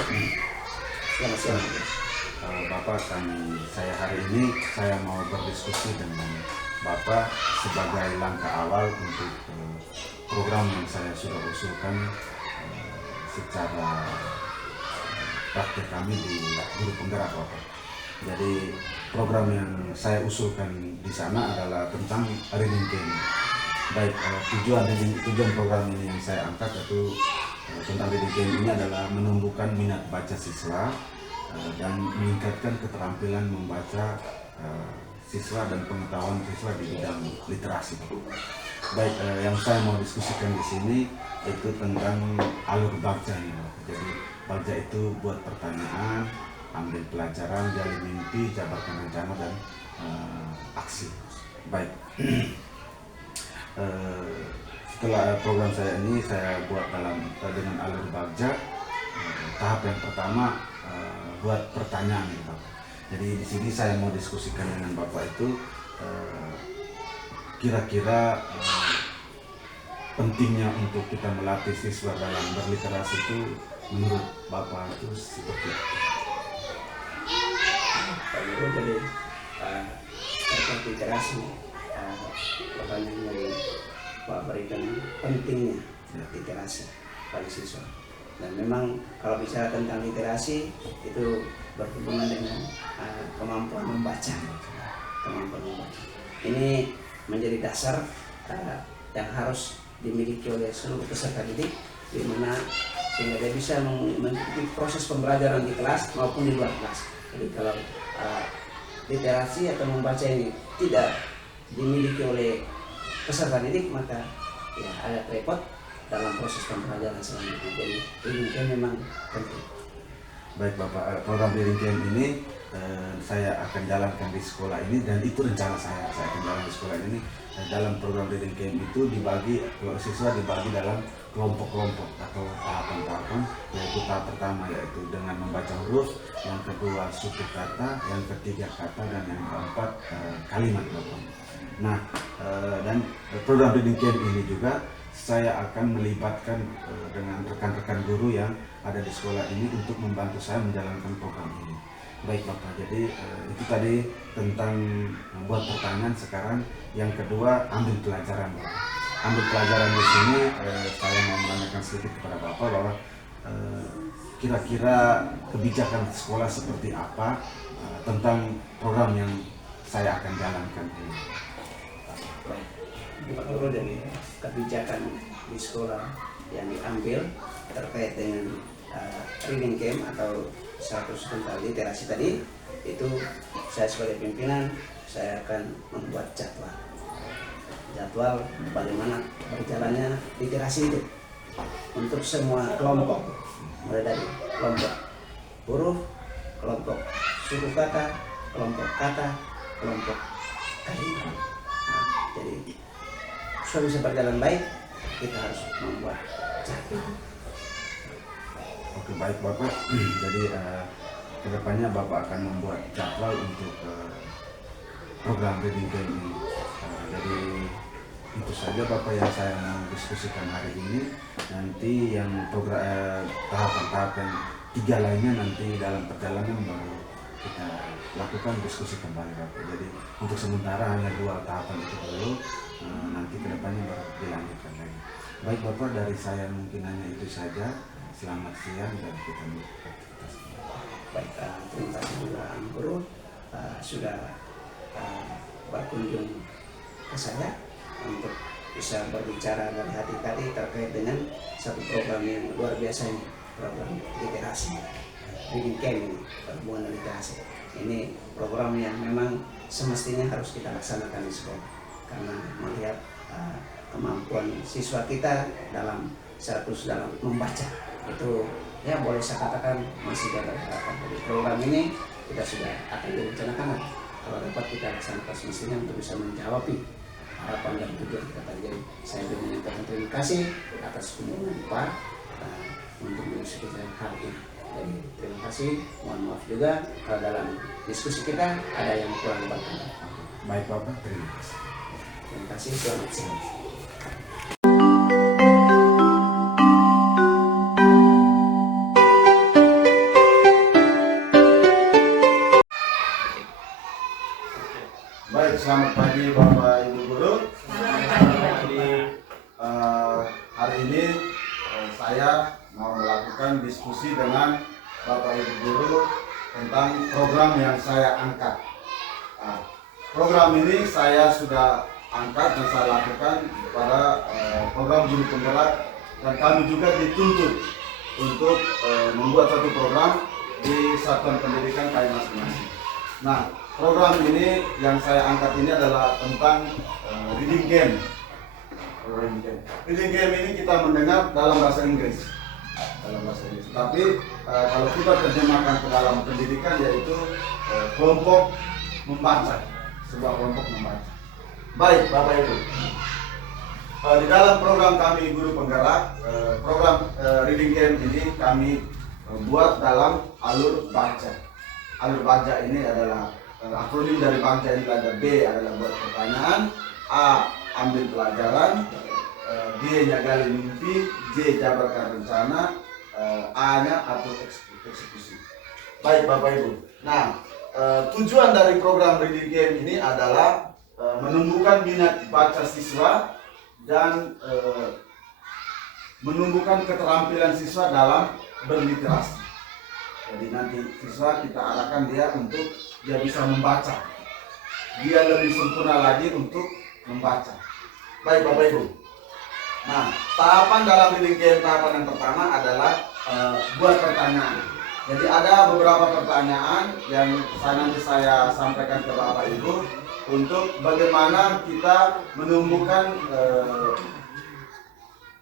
Selamat siang. Bapak, saya hari ini saya mau berdiskusi dengan Bapak sebagai langkah awal untuk program yang saya sudah usulkan secara praktek kami di Guru Penggerak Bapak. Jadi program yang saya usulkan di sana adalah tentang reading camp. Baik, tujuan program ini yang saya angkat yaitu tentang reading camp ini adalah menumbuhkan minat baca siswa dan meningkatkan keterampilan membaca siswa dan pengetahuan siswa di bidang literasi. Baik, yang saya mau diskusikan di sini itu tentang alur bacanya. Jadi baca itu buat pertanyaan, ambil pelajaran, jalin mimpi, jabarkan rencana dan aksi. Baik. Setelah program saya ini saya buat dengan alur baca. Tahap yang pertama buat pertanyaan, Bapak. Jadi di sini saya mau diskusikan dengan Bapak itu kira-kira pentingnya untuk kita melatih siswa dalam berliterasi itu menurut Bapak itu seperti apa? Pak Guru, jadi terkait literasi, pertanyaan yang Pak berikan pentingnya literasi pada siswa. Dan memang kalau bicara tentang literasi itu berhubungan dengan kemampuan membaca. Ini menjadi dasar yang harus dimiliki oleh seluruh peserta didik, di mana sehingga dia bisa mengikuti proses pembelajaran di kelas maupun di luar kelas. Jadi kalau literasi atau membaca ini tidak dimiliki oleh peserta didik, maka ya agak repot dalam proses pembelajaran selanjutnya. Jadi reading camp memang penting. Baik Bapak, program reading camp ini saya akan jalankan di sekolah ini dan itu rencana saya akan jalan di sekolah ini. Dalam program reading camp itu siswa dibagi dalam kelompok-kelompok atau tahapan-tahapan, yaitu tahap pertama yaitu dengan membaca huruf, yang kedua suku kata, yang ketiga kata, dan yang keempat kalimat Bapak. Nah, dan program reading camp ini juga saya akan melibatkan dengan rekan-rekan guru yang ada di sekolah ini untuk membantu saya menjalankan program ini. Baik Bapak, jadi itu tadi tentang buat pertanyaan. Sekarang yang kedua, ambil pelajaran Bapak. Ambil pelajaran di sini saya mau menanyakan sedikit kepada Bapak bahwa kira-kira kebijakan sekolah seperti apa tentang program yang saya akan jalankan ini. Pak Guru, dari kebijakan di sekolah yang diambil terkait dengan reading camp atau 100 tentang literasi tadi, itu saya sebagai pimpinan saya akan membuat jadwal bagaimana berjalannya literasi itu untuk semua kelompok, mulai dari kelompok huruf, kelompok suku kata, kelompok kata, kelompok kalimat. Jadi supaya bisa berjalan baik, kita harus membuat jadwal. Oke, baik Bapak. Jadi kedepannya Bapak akan membuat jadwal untuk program reading camp ini. Jadi itu saja Bapak yang saya mau diskusikan hari ini. Nanti yang tahapan-tahapan 3 lainnya nanti dalam perjalanan baru kita lakukan diskusi kembali Bapak. Jadi untuk sementara hanya 2 tahapan itu dulu. Nanti kedepannya baru dilanjutkan lagi. Baik Bapak, dari saya mungkin hanya itu saja. Selamat siang dan kita beraktivitas. Baik, terima kasih juga Guru sudah berkunjung ke saya untuk bisa berbicara dari hati tadi terkait dengan satu program yang luar biasa ini, program literasi reading camp ini, perhubungan literasi. Ini program yang memang semestinya harus kita laksanakan di sekolah karena melihat kemampuan siswa kita dalam membaca itu ya boleh saya katakan masih ada harapan. Jadi program ini kita sudah akan direncanakan kalau dapat kita laksanakan semestinya untuk bisa menjawab harapan dan tujuan kita tadi. Jadi saya menyampaikan terima kasih atas kunjungan Pak untuk mendiskusikan hal ini. Jadi terima kasih, mohon maaf juga kalau dalam diskusi kita ada yang kurang berkenan. Baik Bapak, terima kasih. Terima kasih, selamat siang. selamat pagi Bapak Ibu Guru. Selamat pagi, Pak. Jadi hari ini saya mau melakukan diskusi dengan Bapak Ibu Guru tentang program yang saya angkat. Program ini saya sudah angkat dan saya lakukan pada program guru penggerak, dan kami juga dituntut untuk membuat satu program di satuan pendidikan kami masing-masing. Nah, program ini yang saya angkat ini adalah tentang reading game. Reading game ini kita mendengar dalam bahasa Inggris. Tapi kalau kita terjemahkan ke dalam pendidikan, yaitu kelompok membaca, sebuah kelompok membaca. Baik, Bapak Ibu. Di dalam program kami guru penggerak, program reading game ini kami buat dalam alur baca. Alur baca ini adalah akronim dari baca ini ada B adalah buat pertanyaan, A ambil pelajaran, G-nya gali mimpi, J jabarkan rencana, A-nya atur eksekusi. Baik Bapak Ibu. Nah, tujuan dari program reading game ini adalah menumbuhkan minat baca siswa dan menumbuhkan keterampilan siswa dalam berliterasi. Jadi nanti siswa kita arahkan dia untuk dia bisa membaca. Dia lebih sempurna lagi untuk membaca. Baik Bapak Ibu. Nah, tahapan dalam reading game tahapan yang pertama adalah buat pertanyaan. Jadi ada beberapa pertanyaan yang nanti saya sampaikan ke Bapak Ibu untuk bagaimana kita menumbuhkan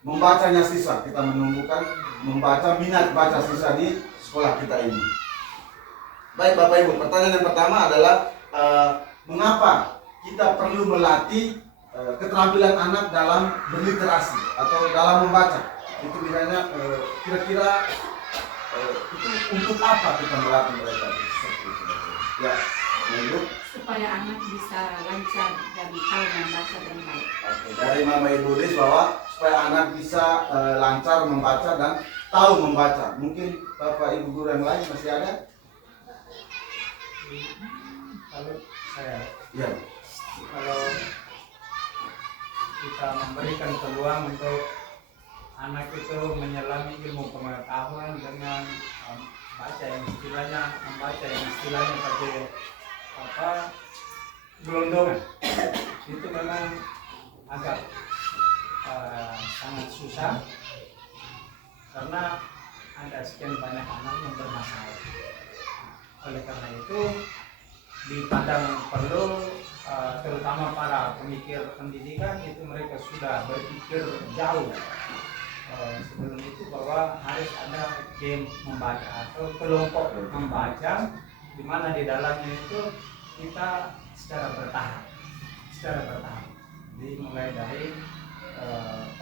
membacanya siswa. Kita menumbuhkan membaca minat baca siswa di sekolah kita ini. Baik Bapak Ibu, pertanyaan yang pertama adalah mengapa kita perlu melatih keterampilan anak dalam berliterasi atau dalam membaca? Itu misalnya kira-kira itu untuk apa kita melatih mereka? Ya, Ibu. Supaya anak bisa lancar dan tahu membaca dengan baik. Oke, dari Mama Ibu Lis bahwa supaya anak bisa lancar membaca dan tahu membaca. Mungkin Bapak Ibu guru yang lain masih ada? Kalau saya, Ya. kalau kita memberikan peluang untuk anak itu menyelami ilmu pengetahuan dengan membaca yang istilahnya pakai gelondongan, itu memang agak sangat susah karena ada sekian banyak anak yang bermasalah. Oleh karena itu dipandang perlu terutama para pemikir pendidikan itu mereka sudah berpikir jauh sebelum itu bahwa harus ada game membaca atau kelompok membaca di mana di dalamnya itu kita secara bertahap. Jadi mulai dari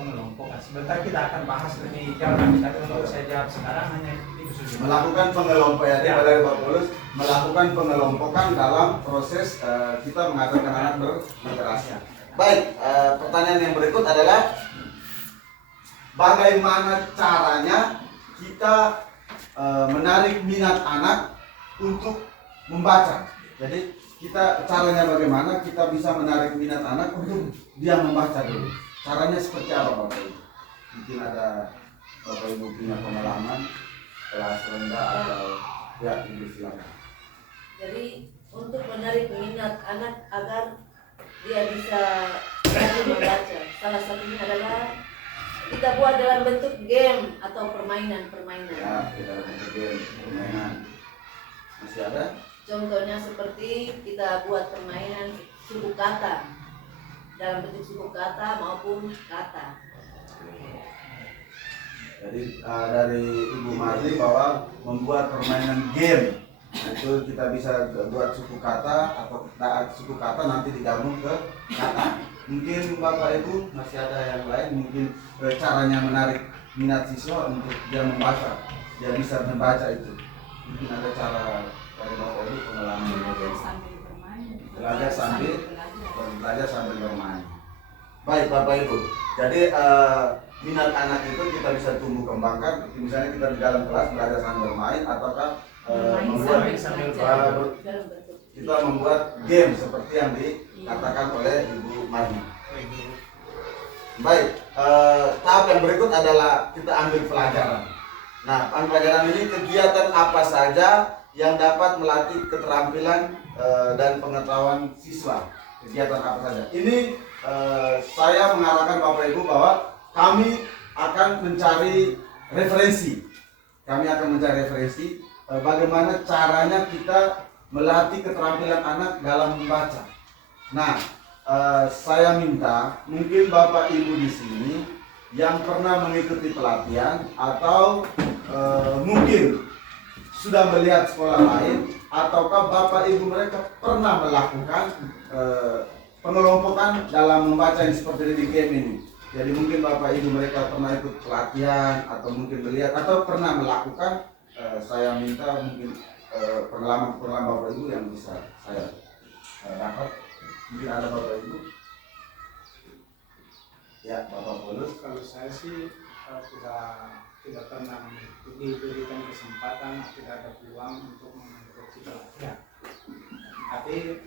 pengelompokan. Sebentar kita akan bahas lebih jauh, tapi untuk saya jawab sekarang hanya itu saja. Melakukan pengelompokan Ya. dari Pak Paulus, melakukan pengelompokan dalam proses kita mengajarkan anak berliterasi. Baik, pertanyaan yang berikut adalah bagaimana caranya kita menarik minat anak untuk membaca. Jadi caranya bagaimana kita bisa menarik minat anak untuk dia membaca dulu. Caranya seperti apa Bapak Ibu? Mungkin ada Bapak Ibu punya pengalaman kelas rendah atau ya Ibu silakan. Jadi untuk menarik minat anak agar dia bisa rajin membaca, salah satunya adalah kita buat dalam bentuk game atau permainan-permainan. Ya, kita bentuk game permainan. Masih ada? Contohnya seperti kita buat permainan suku kata dalam bentuk suku kata maupun kata. Jadi dari Ibu Marli bahwa membuat permainan game itu kita bisa buat suku kata atau suku kata nanti digabung ke kata. Mungkin Bapak Ibu masih ada yang lain, mungkin caranya menarik minat siswa untuk dia membaca, dia bisa membaca itu. Mungkin ada cara dari Bapak Ibu pengalaman Belajar sambil bermain. belajar sambil belajar. belajar sambil bermain. Baik Bapak Ibu, jadi minat anak itu kita bisa tumbuh kembangkan. Misalnya kita di dalam kelas belajar sambil bermain, ataukah Bermain membuat sambil kita membuat game seperti yang dikatakan oleh Ibu Madi. Baik, tahap yang berikut adalah kita ambil pelajaran. Nah, pelajaran ini kegiatan apa saja yang dapat melatih keterampilan dan pengetahuan siswa. Kegiatan apa saja. Ini saya mengarahkan Bapak Ibu bahwa kami akan mencari referensi. Kami akan mencari referensi bagaimana caranya kita melatih keterampilan anak dalam membaca. Nah, saya minta mungkin Bapak Ibu di sini yang pernah mengikuti pelatihan atau mungkin sudah melihat sekolah lain, ataukah Bapak Ibu mereka pernah melakukan pengelompokan dalam membaca yang seperti reading game ini. Jadi mungkin Bapak Ibu mereka pernah ikut pelatihan atau mungkin melihat atau pernah melakukan. Saya minta mungkin pengalaman Bapak Ibu yang bisa saya dapat. Mungkin ada Bapak Ibu? Ya, Bapak Paulus. Kalau saya sih tidak pernah diberikan kesempatan, tidak ada peluang untuk mengikuti pelatihan. Tapi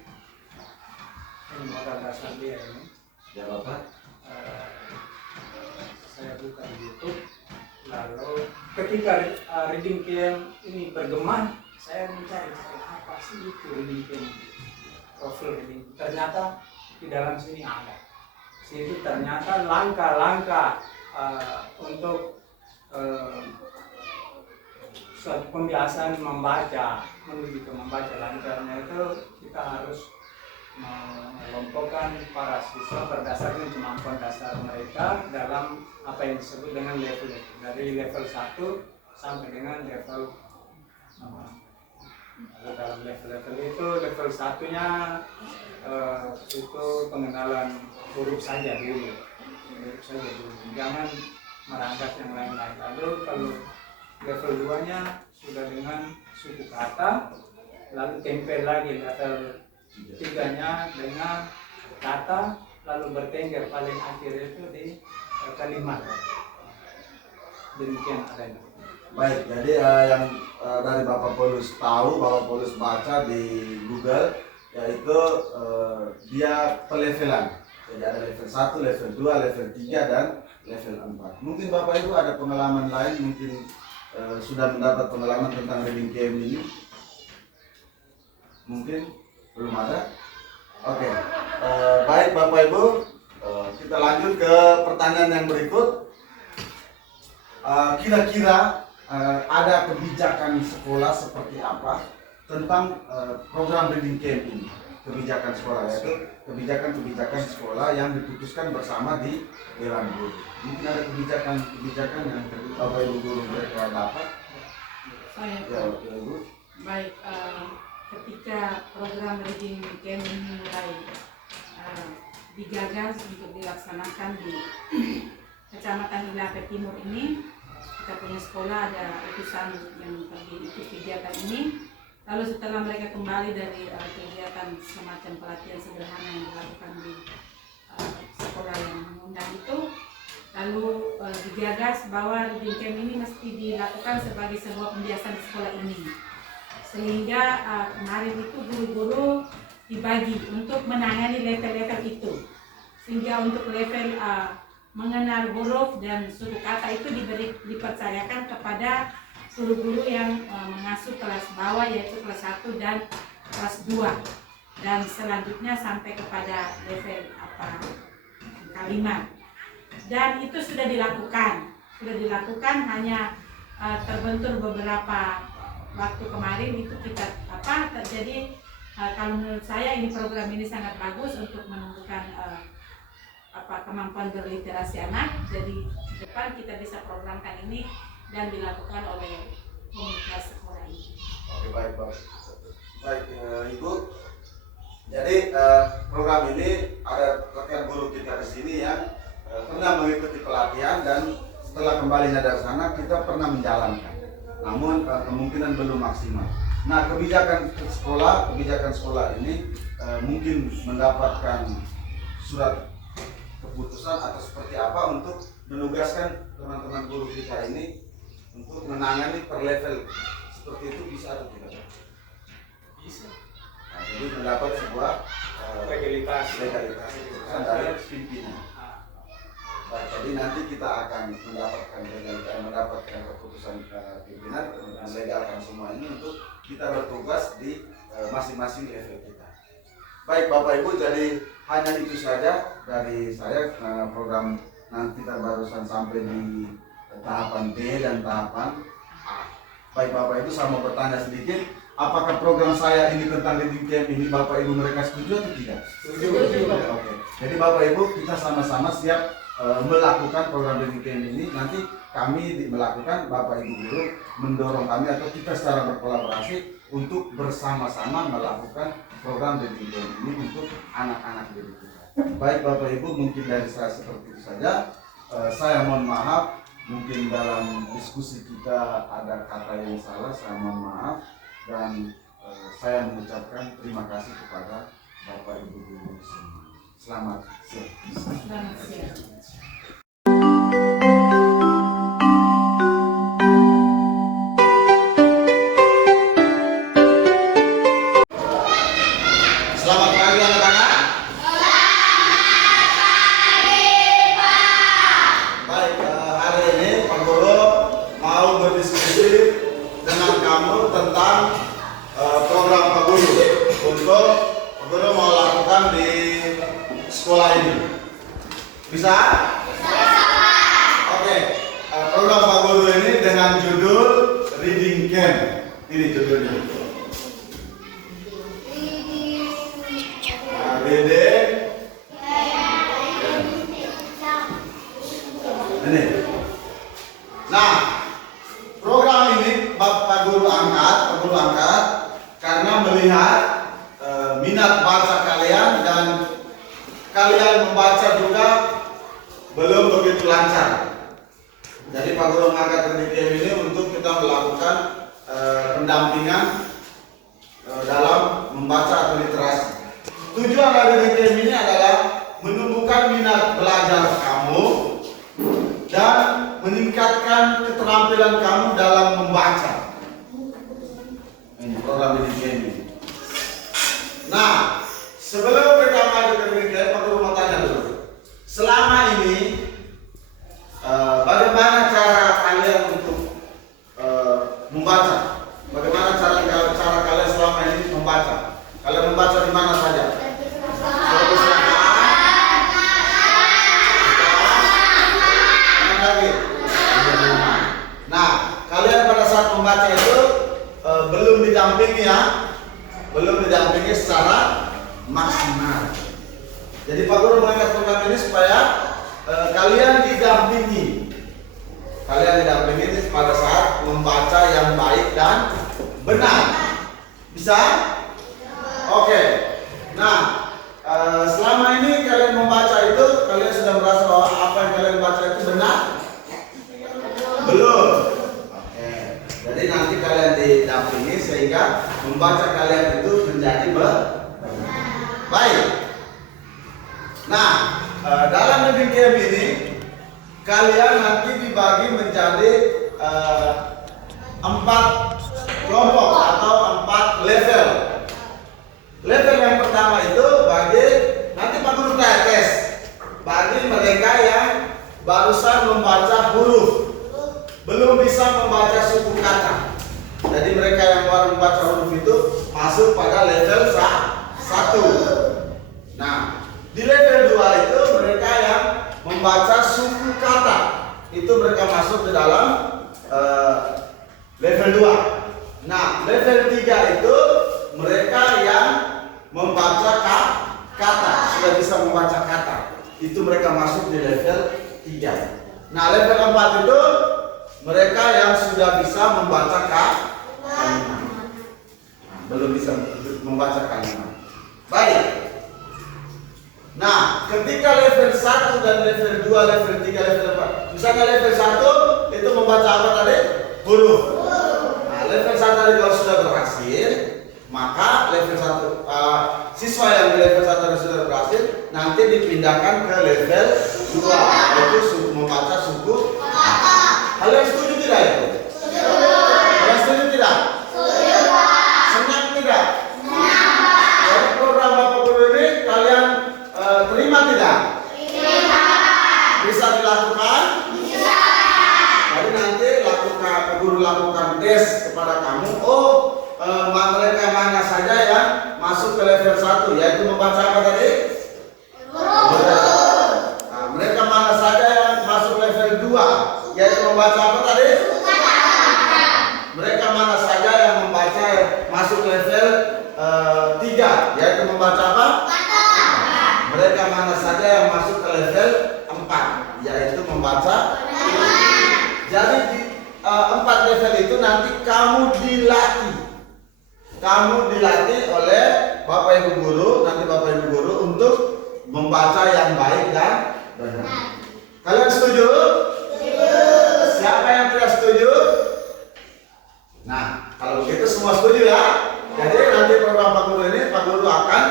ini modal dasar dia ini. Ya Bapak. Saya buka di YouTube, lalu ketika reading game ini bergema, saya mencari apa sih itu reading game, profil reading. Ternyata di dalam sini ada. Sini ternyata langkah-langkah untuk suatu pembiasaan membaca, menuju ke membaca. Langkahnya itu kita harus mengelompokkan para siswa berdasarkan kemampuan dasar mereka dalam apa yang disebut dengan level, dari level 1 sampai dengan level dalam level itu level 1-nya itu pengenalan huruf saja dulu, jangan merangkas yang lain-lain. Lalu kalau level 2-nya sudah dengan suku kata, lalu tempel lagi level 3-nya dengan kata, lalu bertengger paling akhir itu di kalimat. Demikian adanya. Baik, jadi yang dari Bapak Paulus tahu, Bapak Paulus baca di Google, yaitu dia pelevelan. Jadi ada level 1, level 2, level 3, dan level 4. Mungkin Bapak Ibu ada pengalaman lain, mungkin sudah mendapat pengalaman tentang reading game ini? Mungkin belum ada? Oke. Baik Bapak Ibu, kita lanjut ke pertanyaan yang berikut. Kira-kira ada kebijakan sekolah seperti apa tentang program reading camp ini? Kebijakan sekolah, yaitu kebijakan sekolah yang diputuskan bersama di Dewan Guru. Mungkin ada kebijakan yang Bapak Ibu guru mereka dapat. Saya Ya, Ibu. baik, ketika program reading camp ini mulai digagas untuk dilaksanakan di Kecamatan Ilape Timur ini, kita punya sekolah ada utusan yang pergi ikut kegiatan ini. Lalu setelah mereka kembali dari kegiatan semacam pelatihan sederhana yang dilakukan di sekolah yang mengundang itu, lalu digagas bahwa reading camp ini mesti dilakukan sebagai sebuah pembiasaan di sekolah ini. Sehingga kemarin itu guru-guru dibagi untuk menangani level-level itu. Sehingga untuk level mengenal huruf dan suku kata itu dipercayakan kepada guru-guru yang mengasuh kelas bawah, yaitu kelas 1 dan kelas 2, dan selanjutnya sampai kepada level kalimat. Dan itu sudah dilakukan hanya terbentur beberapa waktu kemarin itu kita terjadi. Kalau menurut saya ini program ini sangat bagus untuk menumbuhkan kemampuan berliterasi anak. Jadi depan kita bisa programkan ini dan dilakukan oleh komunitas sekolah ini. Oke, baik. Baik, Ibu. Jadi program ini ada rekan guru kita di sini yang pernah mengikuti pelatihan, dan setelah kembalinya dari sana kita pernah menjalankan. Namun kemungkinan belum maksimal. Nah, kebijakan sekolah ini mungkin mendapatkan surat keputusan atau seperti apa untuk menugaskan teman-teman guru kita ini untuk menangani per level seperti itu, bisa atau tidak? Bisa. Nah, jadi mendapat sebuah legalitas. keputusan dari pimpinan. Baik, jadi nanti kita akan mendapatkan keputusan pimpinan melegalkan semua ini untuk kita bertugas di masing-masing level kita. Baik Bapak Ibu, jadi hanya itu saja dari saya. Program nanti kita barusan sampai di tahapan B dan tahapan A. Baik Bapak Ibu, saya mau bertanya sedikit, apakah program saya ini tentang reading camp ini Bapak Ibu mereka setuju atau tidak? Setuju. Oke. Jadi Bapak Ibu kita sama-sama siap melakukan program reading camp ini. Nanti kami melakukan, Bapak Ibu guru mendorong kami atau kita secara berkolaborasi untuk bersama-sama melakukan program reading camp ini untuk anak-anak didik kita. Baik Bapak Ibu, mungkin dari saya seperti itu saja. Saya mohon maaf, mungkin dalam diskusi kita ada kata yang salah, saya mohon maaf, dan saya mengucapkan terima kasih kepada Bapak Ibu guru semua. Selamat siang. Selamat siang. Selamat pagi anak-anak. Baik, hari ini Pak Guru mau berdiskusi dengan kamu tentang program Pak Guru untuk Pak Guru mau lakukan di sekolah ini. Bisa? Oke, program Pak Guru ini dengan judul Reading Camp. Ini judulnya. Reading. Ini. Nah, program ini Pak Guru angkat karena melihat minat baca kalian dan kalian membaca juga belum begitu lancar. Jadi Pak Guru mengangkat reading camp ini untuk kita melakukan pendampingan dalam membaca atau literasi. Tujuan dari reading camp ini adalah menumbuhkan minat belajar kamu dan meningkatkan keterampilan kamu dalam membaca. Ini program reading camp ini. Nah, sebelum kita maju ke reading camp, Pak Guru mau tanya dulu. Selama ini bagaimana cara kalian untuk membaca? Bagaimana cara kalian selama ini membaca? Kalian membaca di mana saja? Nah, kalian pada saat membaca itu belum didampingi secara maksimal. Jadi Pak Guru mengangkat program ini supaya kalian didampingi pada saat membaca yang baik dan benar. Bisa? Oke. Nah, selama ini kalian membaca itu, kalian sudah merasa bahwa apa yang kalian baca itu benar? Belum. Oke. Jadi nanti kalian didampingi sehingga membaca kalian itu menjadi baik. Nah, dalam reading camp ini kalian nanti dibagi menjadi 4 kelompok atau 4 level. Level yang pertama itu bagi nanti Pak Guru tes bagi mereka yang barusan membaca huruf, belum bisa membaca suku kata. Jadi mereka yang baru membaca huruf itu masuk pada level 1. Nah, di level 2 itu mereka yang membaca suku kata, itu mereka masuk ke dalam level 2. Nah, level 3 itu mereka yang membaca kata, sudah bisa membaca kata, itu mereka masuk di level 3. Nah, level 4 itu mereka yang sudah bisa membaca kalimat, belum bisa membaca kalimat. Baik. Nah, ketika level 1 dan level 2, level 3, level 4. Misalnya level 1 itu membaca apa tadi? Huruf. Nah, level 1 tadi kalau sudah berhasil, maka level 1 siswa yang di level 1 sudah berhasil nanti dipindahkan ke level 2, yaitu membaca suku kata. Kalian setuju tidak itu? Setuju. Kalian setuju tidak? Setuju. Senang tidak? Senang. Jadi program Bapak Guru ini kamu dilatih oleh Bapak Ibu guru, nanti Bapak Ibu guru untuk membaca yang baik dan benar. Kalian setuju? Siapa yang tidak setuju? Nah, kalau begitu semua setuju ya. Jadi nanti program Pak Guru ini Pak Guru akan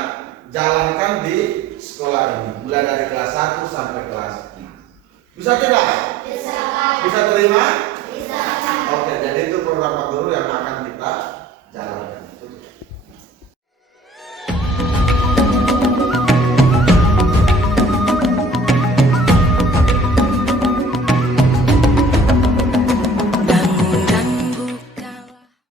jalankan di sekolah ini mulai dari kelas 1 sampai kelas 6. Bisa tidak? Bisa terima?